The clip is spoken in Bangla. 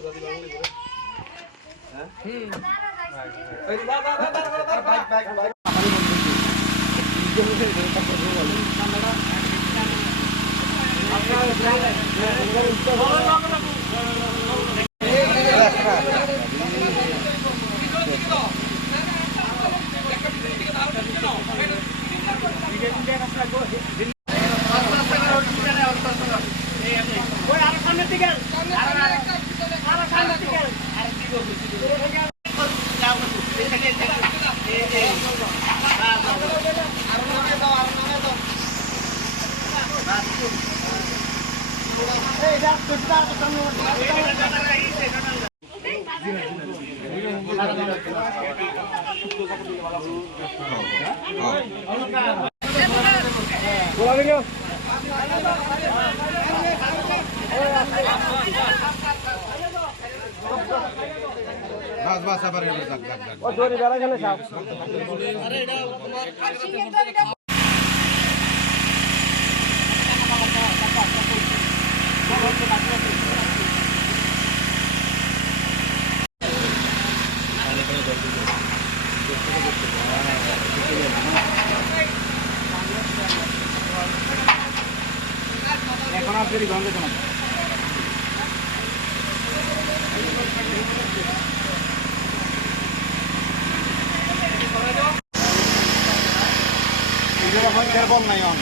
Hindi ka গেল এখন ফেরি গন্ধ কেমন এখন খেরবম নাই অন